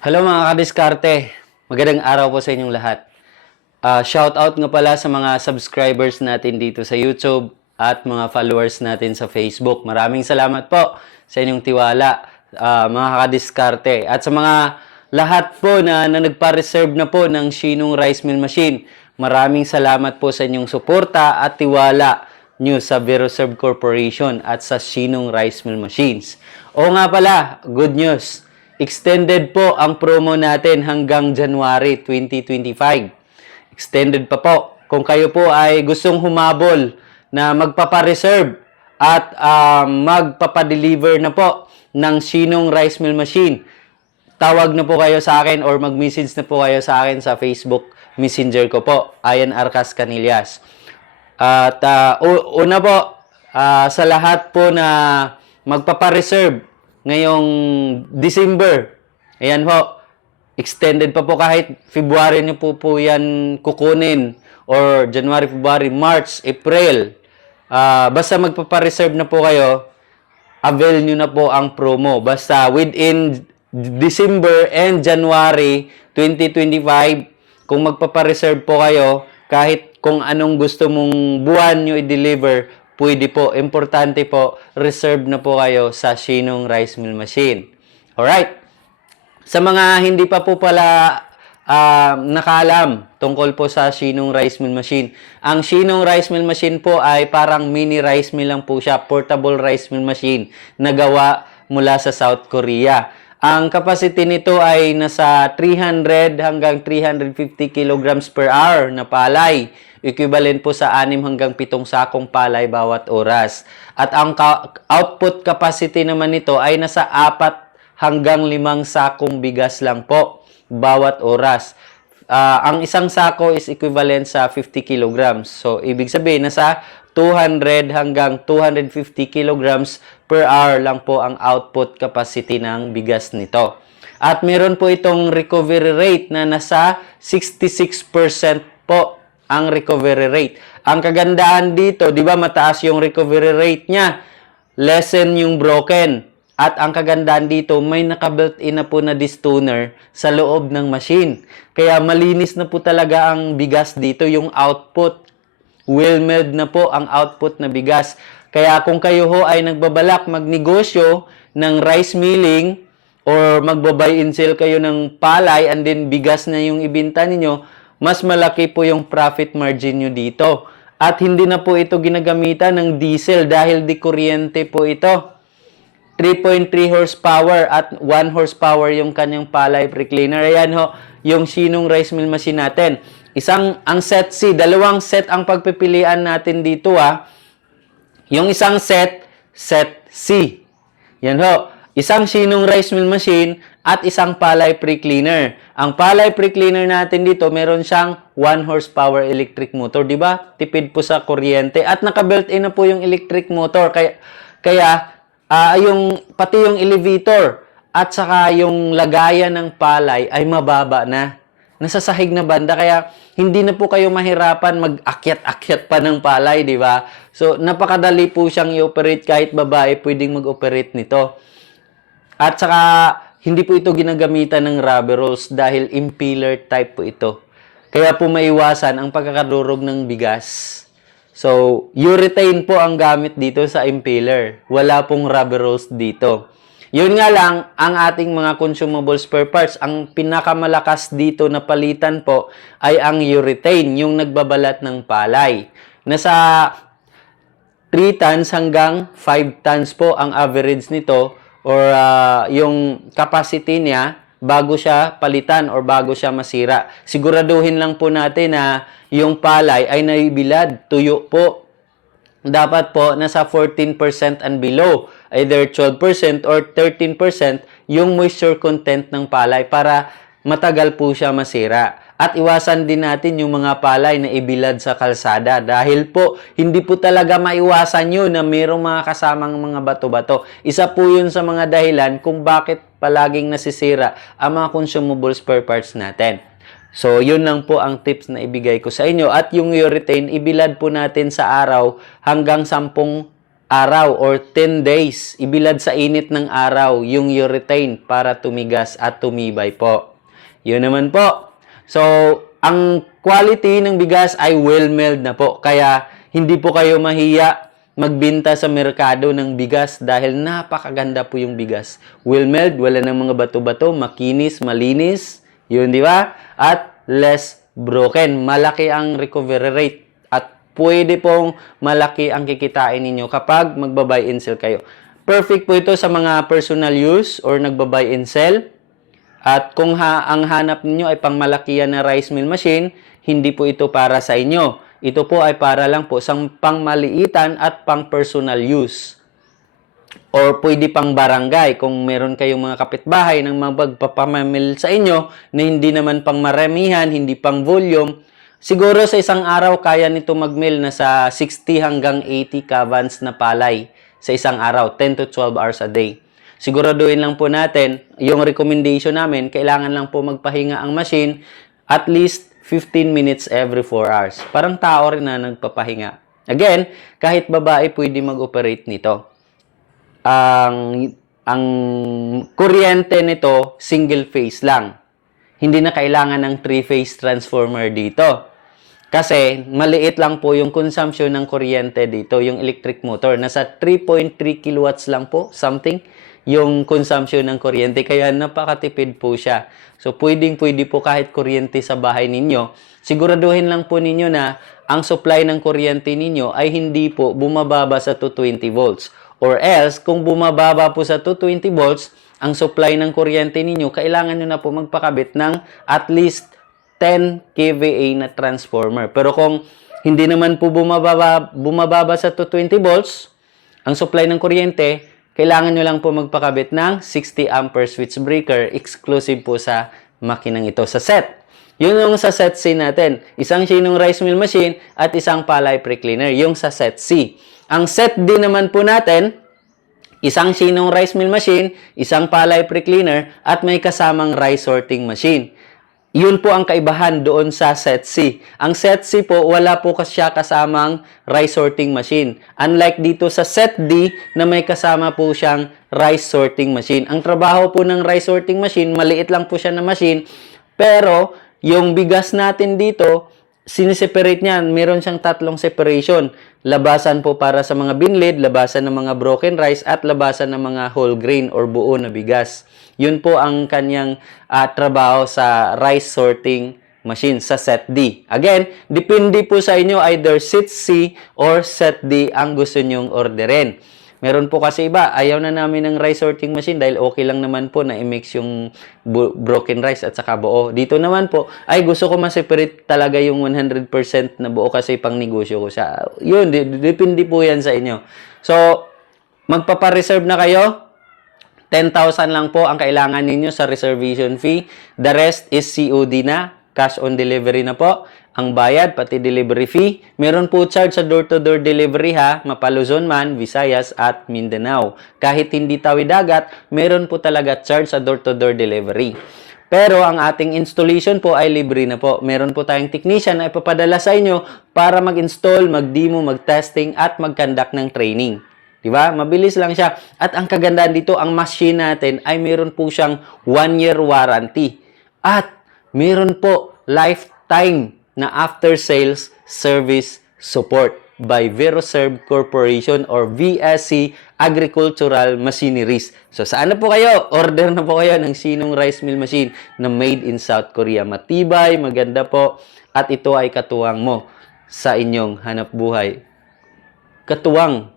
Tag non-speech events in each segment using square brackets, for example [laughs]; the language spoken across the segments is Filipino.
Hello mga kadiskarte. Magandang araw po sa inyong lahat. Ah, shout out nga pala sa mga subscribers natin dito sa YouTube at mga followers natin sa Facebook. Maraming salamat po sa inyong tiwala, ah, mga kadiskarte. At sa mga lahat po na, na nagpa-reserve na po ng Shinong Rice Mill Machine, maraming salamat po sa inyong suporta at tiwala nyo sa VeroServe Corporation at sa Shinong Rice Mill Machines. O nga pala, good news. Extended po ang promo natin hanggang January 2025. Extended pa po. Kung kayo po ay gustong humabol na magpapa-reserve at ah, magpapa-deliver na po ng Shinong Rice Mill Machine, tawag na po kayo sa akin or mag-message na po kayo sa akin sa Facebook Messenger ko po, Ayan Arcas Canillas. At ah, u- una po, ah, sa lahat po na magpapa-reserve ngayong December, ayan po, extended pa po kahit February nyo po po yan kukunin or January, February, March, April. Ah, basta magpapa-reserve na po kayo, avail nyo na po ang promo. Basta within December and January 2025, kung magpapa-reserve po kayo, kahit kung anong gusto mong buwan nyo i-deliver, pwede po. Importante po, reserve na po kayo sa Shinong Rice Mill Machine. Alright? Sa mga hindi pa po pala ah, nakaalam tungkol po sa Shinong Rice Mill Machine. Ang Shinong Rice Mill Machine po ay parang mini rice mill lang po siya, portable rice mill machine na gawa mula sa South Korea. Ang capacity nito ay nasa 300 hanggang 350 kilograms per hour na palay. Equivalent po sa 6 hanggang 7 sakong palay bawat oras. At ang ka- output capacity naman nito ay nasa 4 hanggang 5 sakong bigas lang po bawat oras. Ah, ang isang sako is equivalent sa 50 kilograms. So, ibig sabihin, nasa 200 hanggang 250 kilograms per hour lang po ang output capacity ng bigas nito. At meron po itong recovery rate na nasa 66% po ang recovery rate. Ang kagandahan dito, di ba mataas yung recovery rate niya, lessen yung broken. At ang kagandahan dito, may naka-built-in na po na distoner sa loob ng machine. Kaya malinis na po talaga ang bigas dito, yung output. Well-milled na po ang output na bigas. Kaya kung kayo ho ay nagbabalak magnegosyo ng rice milling or magbabuy and sell kayo ng palay and then bigas na yung ibinta ninyo, mas malaki po yung profit margin nyo dito. At hindi na po ito ginagamitan ng diesel dahil di kuryente po ito. 3.3 horsepower at 1 horsepower yung kanyang palay pre-cleaner. Ayan ho, yung Shinong rice mill machine natin. Isang, ang set C, dalawang set ang pagpipilian natin dito ah. Yung isang set, set C. Yan ho, isang Shinong rice mill machine at isang palay pre-cleaner. Ang palay pre-cleaner natin dito, meron siyang 1 horsepower electric motor, di ba? Tipid po sa kuryente at naka-built-in na po yung electric motor. Kaya, kaya Ah, yung pati yung elevator at saka yung lagayan ng palay ay mababa na. Nasa sahig na banda kaya hindi na po kayo mahirapan mag-akyat-akyat pa ng palay, di ba? So napakadali po siyang i-operate kahit babae pwedeng mag-operate nito. At saka hindi po ito ginagamitan ng rubber rolls dahil impeller type po ito. Kaya po maiwasan ang pagkakadurog ng bigas. So, urethane po ang gamit dito sa impeller. Wala pong rubber rolls dito. Yun nga lang, ang ating mga consumable spare parts, ang pinakamalakas dito na palitan po ay ang urethane, yung nagbabalat ng palay. Nasa 3 tons hanggang 5 tons po ang average nito or ah, yung capacity niya bago siya palitan or bago siya masira. Siguraduhin lang po natin na yung palay ay naibilad, tuyo po. Dapat po nasa 14% and below, either 12% or 13% yung moisture content ng palay para matagal po siya masira. At iwasan din natin yung mga palay na ibilad sa kalsada dahil po hindi po talaga maiwasan yun na mayroong mga kasamang mga bato-bato. Isa po yun sa mga dahilan kung bakit palaging nasisira ang mga consumable spare parts natin. So, yun lang po ang tips na ibigay ko sa inyo. At yung urethane, ibilad po natin sa araw hanggang 10 araw or 10 days. Ibilad sa init ng araw yung urethane para tumigas at tumibay po. Yun naman po. So, ang quality ng bigas ay well-milled na po. Kaya, hindi po kayo mahiya magbinta sa merkado ng bigas dahil napakaganda po yung bigas. Well-milled, wala ng mga bato-bato, makinis, malinis. Yun, di ba? At less broken. Malaki ang recovery rate at pwede pong malaki ang kikitain ninyo kapag magbabuy and sell kayo. Perfect po ito sa mga personal use or nagbabuy and sell. At kung ha, ang hanap ninyo ay pangmalakihan na rice mill machine, hindi po ito para sa inyo. Ito po ay para lang po sa pangmaliitan at pang personal use. Or pwede pang barangay kung meron kayong mga kapitbahay ng magpapamamil sa inyo na hindi naman pang maramihan, hindi pang volume. Siguro sa isang araw kaya nito magmil na sa 60 hanggang 80 kavans na palay sa isang araw, 10 to 12 hours a day. Siguraduhin lang po natin, yung recommendation namin, kailangan lang po magpahinga ang machine at least 15 minutes every 4 hours. Parang tao rin na nagpapahinga. Again, kahit babae pwede mag-operate nito. Ang ang kuryente nito single phase lang. Hindi na kailangan ng three-phase transformer dito. Kasi maliit lang po yung consumption ng kuryente dito, yung electric motor. Nasa 3.3 kilowatts lang po, something, yung consumption ng kuryente. Kaya napakatipid po siya. So, pwedeng pwede po kahit kuryente sa bahay ninyo. Siguraduhin lang po ninyo na ang supply ng kuryente ninyo ay hindi po bumababa sa 220 volts. Or else, kung bumababa po sa 220 volts, ang supply ng kuryente ninyo, kailangan nyo na po magpakabit ng at least 10 kVA na transformer. Pero kung hindi naman po bumababa, bumababa sa 220 volts, ang supply ng kuryente, kailangan nyo lang po magpakabit ng 60 ampere switch breaker exclusive po sa makinang ito sa set. Yun yung sa set C natin. Isang sinong rice mill machine at isang palay pre-cleaner. Yung sa set C. Ang set D naman po natin, isang sinong rice mill machine, isang palay pre-cleaner, at may kasamang rice sorting machine. Yun po ang kaibahan doon sa set C. Ang set C po, wala po siya kasamang rice sorting machine. Unlike dito sa set D na may kasama po siyang rice sorting machine. Ang trabaho po ng rice sorting machine, maliit lang po siya na machine, pero yung bigas natin dito, siniseparate niyan. Meron siyang tatlong separation. Labasan po para sa mga binlid, labasan ng mga broken rice, at labasan ng mga whole grain or buo na bigas. Yun po ang kanyang ah, trabaho sa rice sorting machine sa set D. Again, depende po sa inyo either set C or set D ang gusto nyong orderin. Meron po kasi iba, ayaw na namin ng rice sorting machine dahil okay lang naman po na i-mix yung broken rice at saka buo. Dito naman po, ay gusto ko ma-separate talaga yung 100% na buo kasi pang negosyo ko siya. Yun, depende po yan sa inyo. So, magpapa-reserve na kayo. 10,000 lang po ang kailangan ninyo sa reservation fee. The rest is COD na, cash on delivery na po. Ang bayad, pati delivery fee. Meron po charge sa door-to-door delivery ha, Mapaluzon man, Visayas at Mindanao. Kahit hindi tawid dagat, meron po talaga charge sa door-to-door delivery. Pero ang ating installation po ay libre na po. Meron po tayong technician na ipapadala sa inyo para mag-install, mag-demo, mag-testing at mag-conduct ng training. Di ba? Mabilis lang siya. At ang kagandahan dito, ang machine natin ay meron po siyang 1 year warranty. At meron po lifetime na after sales service support by Veroserve Corporation or VSC Agricultural Machineries. So saan na po kayo? Order na po kayo ng Sinong Rice Mill Machine na made in South Korea. Matibay, maganda po at ito ay katuwang mo sa inyong hanap buhay. Katuwang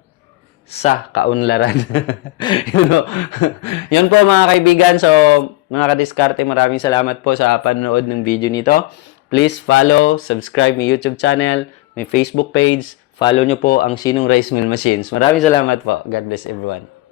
sa kaunlaran. [laughs] you know? [laughs] Yun po mga kaibigan. So, mga kadiskarte, maraming salamat po sa panonood ng video nito. Please follow, subscribe my YouTube channel, my Facebook page. Follow nyo po ang Sinong Rice Mill Machines. Maraming salamat po. God bless everyone.